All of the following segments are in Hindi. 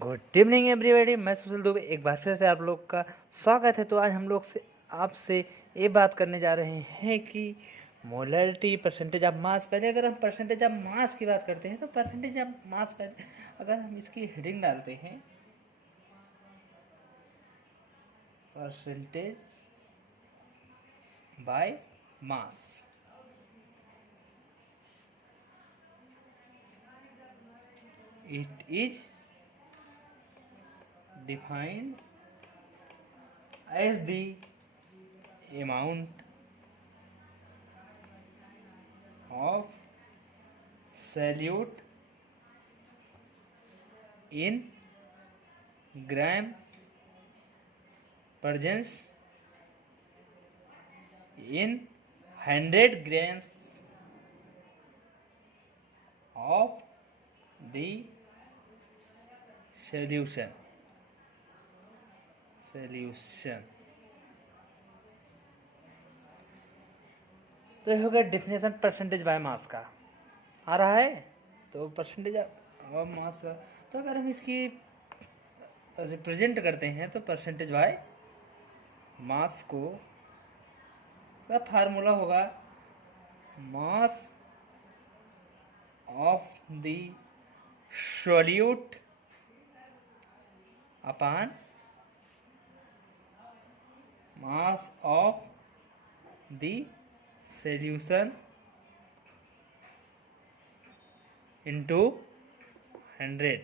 Good evening everybody. मैं सुशील दुबे एक बार फिर से आप लोग का स्वागत है। तो आज हम लोग से आपसे ये बात करने जा रहे हैं कि मोलैरिटी परसेंटेज ऑफ मास। पहले अगर हम परसेंटेज ऑफ मास की बात करते हैं तो परसेंटेज ऑफ मास पहले अगर हम इसकी हेडिंग डालते हैं percentage by mass, it is defined as the amount of solute in gram presence in 100 grams of the solution। तो ये हो गया डिफिनेशन परसेंटेज बाय मास का। आ रहा है तो परसेंटेज ऑफ मास का। तो अगर हम इसकी रिप्रेजेंट करते हैं तो परसेंटेज बाय मास को का फार्मूला होगा mass of the solute upon mass of the solution into 100।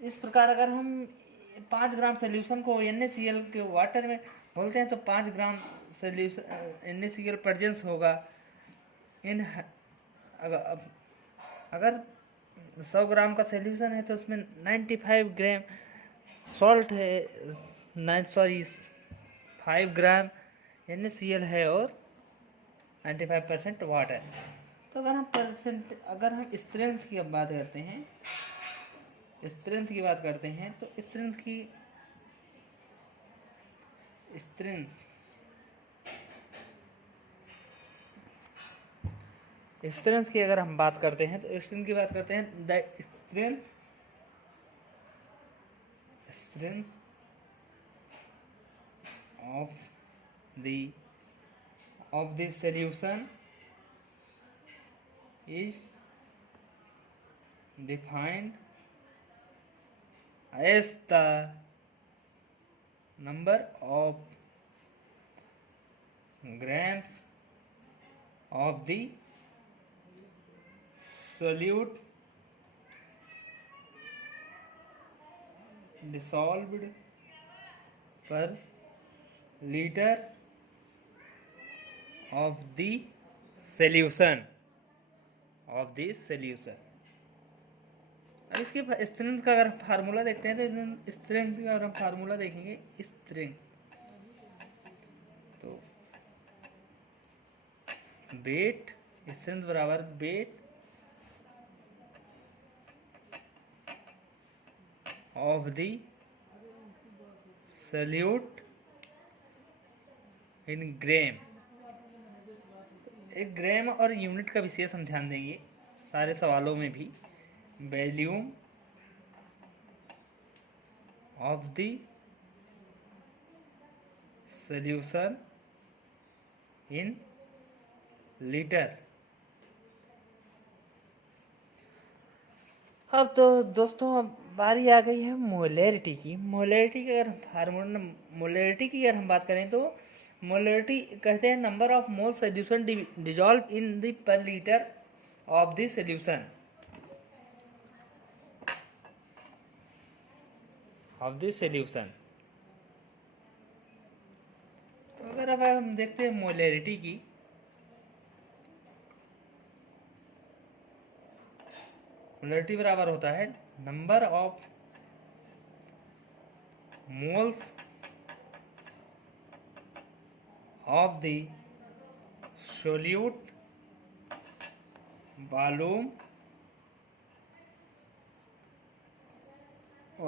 इस प्रकार अगर हम 5 ग्राम सोल्यूशन को NaCl के वाटर में बोलते हैं तो 5 ग्राम सोल्यूशन NaCl प्रेजेंस होगा इन। अगर 100 ग्राम का सोल्यूशन है तो उसमें 95 ग्राम सॉल्ट है, 5 ग्राम NaCl है और 95% वाटर। तो अगर हम स्ट्रेंथ की बात करते हैं, तो स्ट्रेंथ की अगर हम बात करते हैं तो स्ट्रेंथ की बात करते हैं the strength of the solution is defined as the number of grams of the solute dissolved per liter of the solution। अब इसके स्ट्रेंथ का अगर फार्मूला देखते हैं तो स्ट्रेंथ का अगर हम फार्मूला देखेंगे स्ट्रेंथ तो वेट स्ट्रेंथ बराबर weight of the solute in gram. एक ग्राम और यूनिट का विशेष हम ध्यान देंगे सारे सवालों में भी। Volume of the solution in litre. अब तो दोस्तों अब बारी आ गई है मोलैरिटी की। मोलैरिटी की अगर हम बात करें तो मोलैरिटी कहते हैं number of mole solution dissolve in the पर लीटर ऑफ द सोल्यूशन तो अगर अब हम देखते हैं मोलैरिटी की, मोलैरिटी बराबर होता है number of moles of the solute volume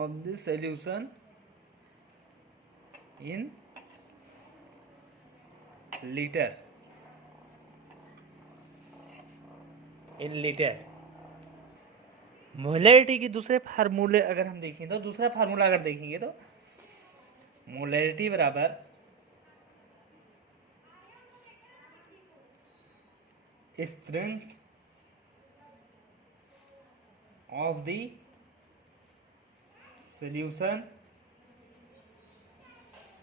of the solution in litre. Molarity की दूसरे फार्मूले अगर हम देखें तो दूसरा फार्मूला अगर देखेंगे तो मोलैरिटी बराबर strength of the solution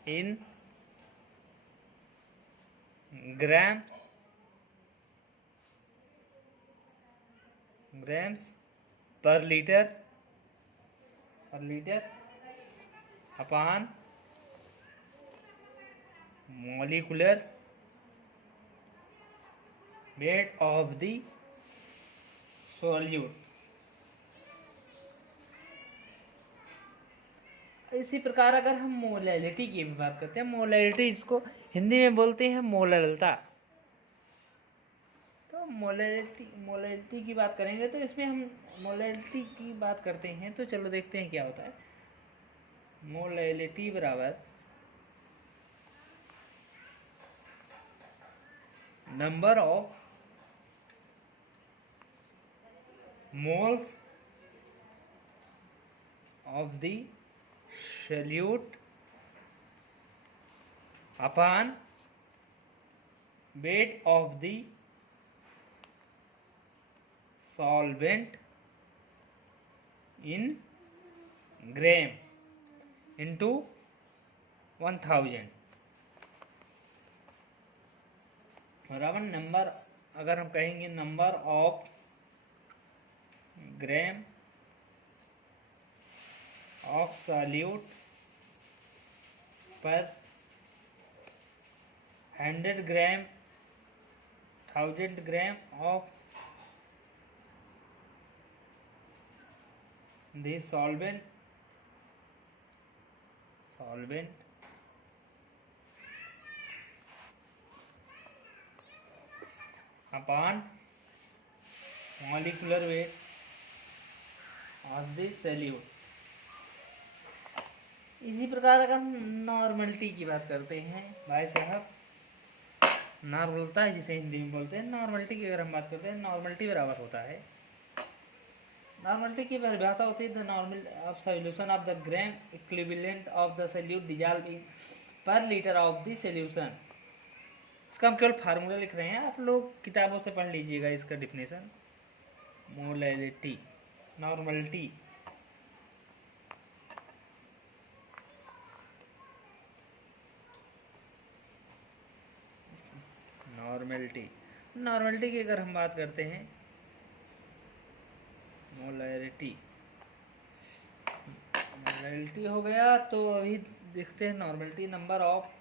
in grams per litre upon molecular weight of the solute. इसी प्रकार अगर हम मोलैलिटी की भी बात करते हैं, मोलैलिटी इसको हिंदी में बोलते हैं मोललता। तो मोलैलिटी की बात करेंगे तो इसमें हम मोलैलिटी की बात करते हैं तो चलो देखते हैं क्या होता है। मोलैलिटी बराबर number of moles of the solute upon weight of the solvent in gram into 1000 बराबर नंबर, अगर हम कहेंगे number of gram of solute पर 100 ग्राम 1000 gram of the solvent upon molecular weight of the solute. इसी प्रकार अगर हम नॉर्मलिटी की बात करते हैं भाई साहब, नॉर्मलता है जिसे हिंदी में बोलते हैं, नॉर्मलिटी की अगर हम बात करते हैं, नॉर्मलिटी बराबर होता है, नॉर्मलिटी की परिभाषा होती है the normal of solution of the gram equivalent of the solute dissolve in पर लीटर ऑफ द सॉल्यूशन। इसका हम केवल फार्मूला लिख रहे हैं, आप लोग किताबों से पढ़ लीजिएगा इसका डिफिनेशन। मोलैलिटी नॉर्मलिटी नॉर्मलिटी की अगर हम बात करते हैं, मोलैरिटी हो गया, तो अभी देखते हैं normality. Number of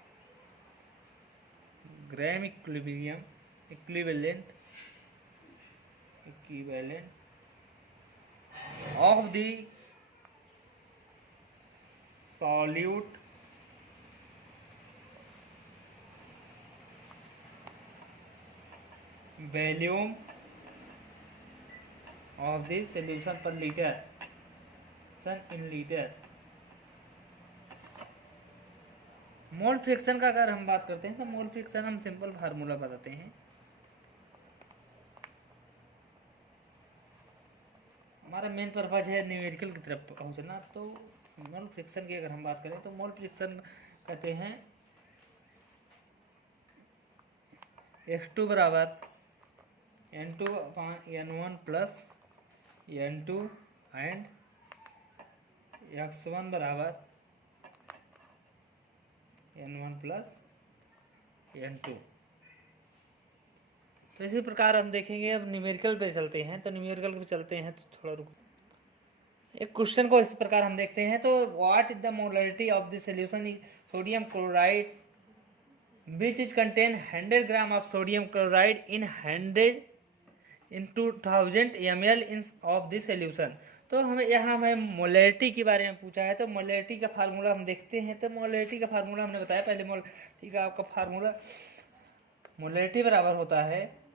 gram equivalent of the solute volume of the solution per litre in litre. Mole fraction का अगर हम बात करते हैं तो मोल फ्रैक्शन हम सिंपल फार्मूला बताते हैं। हमारा मेन पर्पज है न्यूमेरिकल की तरफ पहुंचना, तो मोल फ्रैक्शन की अगर हम बात करें तो मोल फ्रैक्शन कहते हैं x2 बराबर n2 upon n1 plus n2 and x1 बराबर n1 प्लस n2। तो इसी प्रकार हम देखेंगे। अब न्यूमेरिकल पे चलते हैं, तो न्यूमेरिकल पे चलते हैं तो थोड़ा रुक, एक क्वेश्चन को इस प्रकार हम देखते हैं। तो what is the molarity of the solution sodium chloride which is contain 100 gram of sodium chloride in 2000 ml in of the solution. तो हमें यहाँ हमें मोलैरिटी के बारे में पूछा है, तो मोलैरिटी का फार्मूला हम देखते हैं। तो मोलैरिटी का फार्मूला हमने बताया पहले, मोलैरिटी का आपका फार्मूला, मोलैरिटी बराबर होता है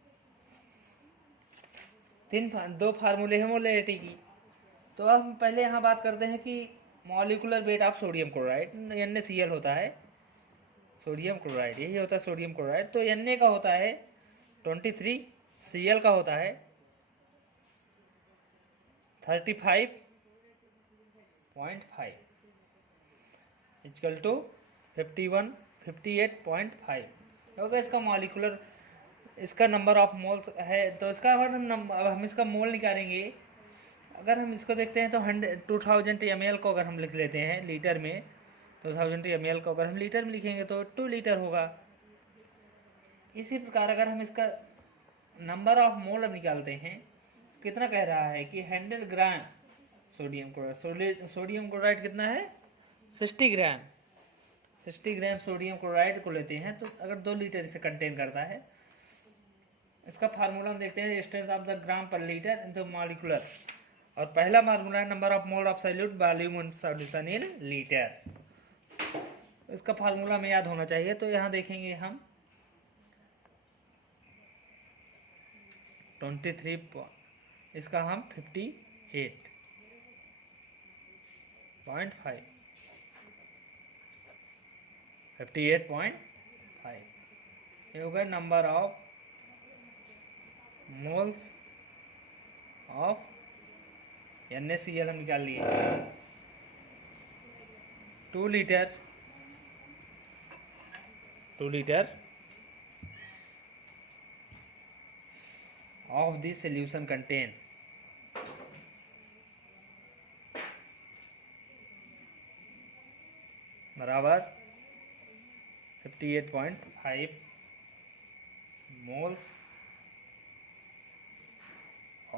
दो फार्मूले हैं मोलैरिटी की। तो अब हम पहले यहाँ बात करते हैं कि molecular weight of sodium chloride, NaCl होता है सोडियम क्लोराइड, यही होता है सोडियम क्लोराइड। तो Na का होता है 23, Cl का होता है 35.5 इक्वल टू 58.5 होगा इसका मॉलिकुलर, इसका नंबर ऑफ मोल्स है। तो इसका अगर अब हम इसका मोल निकालेंगे, अगर हम इसको देखते हैं तो 2000 ml को अगर हम लिख लेते हैं लीटर में, 2000 ml को अगर हम लीटर में लिखेंगे तो 2 लीटर होगा। इसी प्रकार अगर हम इसका नंबर ऑफ मोल अब निकालते हैं, कितना कह रहा है कि 100 gram sodium chloride, sodium chloride कितना है 60 ग्राम, 60 ग्राम सोडियम क्लोराइड को लेते हैं तो अगर 2 लीटर इसे कंटेन करता है। इसका फार्मूला हम देखते हैं, स्ट्रेंथ ऑफ द ग्राम पर लीटर इनटू मॉलिक्यूलर, और पहला फार्मूला है number of mole of solute volume in solution in litre. इसका फार्मूला हमें याद होना चाहिए। तो यहाँ देखेंगे हम 23, इसका हम 58.5 ये हो गया number of moles of NaCl हम निकाल लिए। 2 litre of the solution contain बराबर 58.5 मोल्स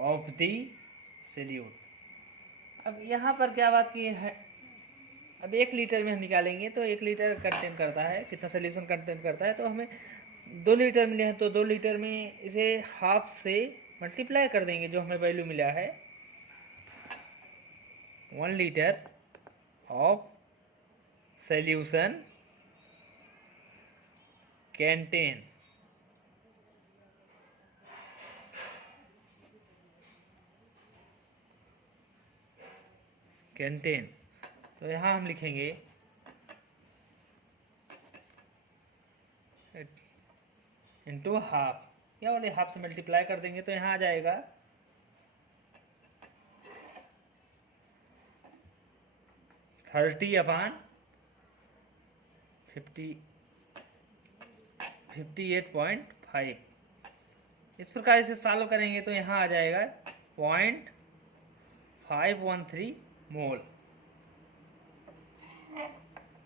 ऑफ द सॉल्यूट। अब यहाँ पर क्या बात की है, अब 1 लीटर में हम निकालेंगे तो 1 लीटर कंटेन करता है, कितना सोल्यूशन कंटेन करता है, तो हमें 2 लीटर मिले हैं तो 2 लीटर में इसे हाफ से मल्टीप्लाई कर देंगे, जो हमें वैल्यू मिला है 1 लीटर ऑफ सोल्यूशन कंटेन। तो यहाँ हम लिखेंगे इंटू हाफ, या वाले हाफ से मल्टीप्लाई कर देंगे तो यहाँ आ जाएगा 58.5। इस प्रकार इसे सॉल्व करेंगे तो यहाँ आ जाएगा 0.513 मोल।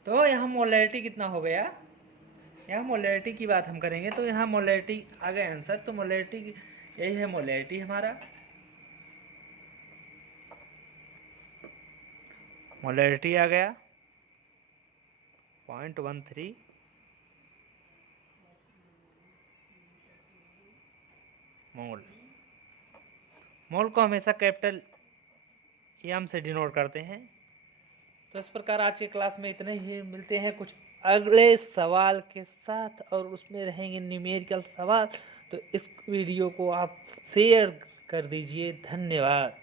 तो यहाँ मोलैरिटी कितना हो गया, यहाँ मोलैरिटी की बात हम करेंगे तो यहाँ मोलैरिटी आ गया आंसर। तो मोलैरिटी यही है, मोलैरिटी हमारा मोलैरिटी आ गया 0.13 मोल। मोल को हमेशा कैपिटल एम से डिनोट करते हैं। तो इस प्रकार आज की क्लास में इतने ही, मिलते हैं कुछ अगले सवाल के साथ, और उसमें रहेंगे न्यूमेरिकल सवाल। तो इस वीडियो को आप शेयर कर दीजिए। धन्यवाद।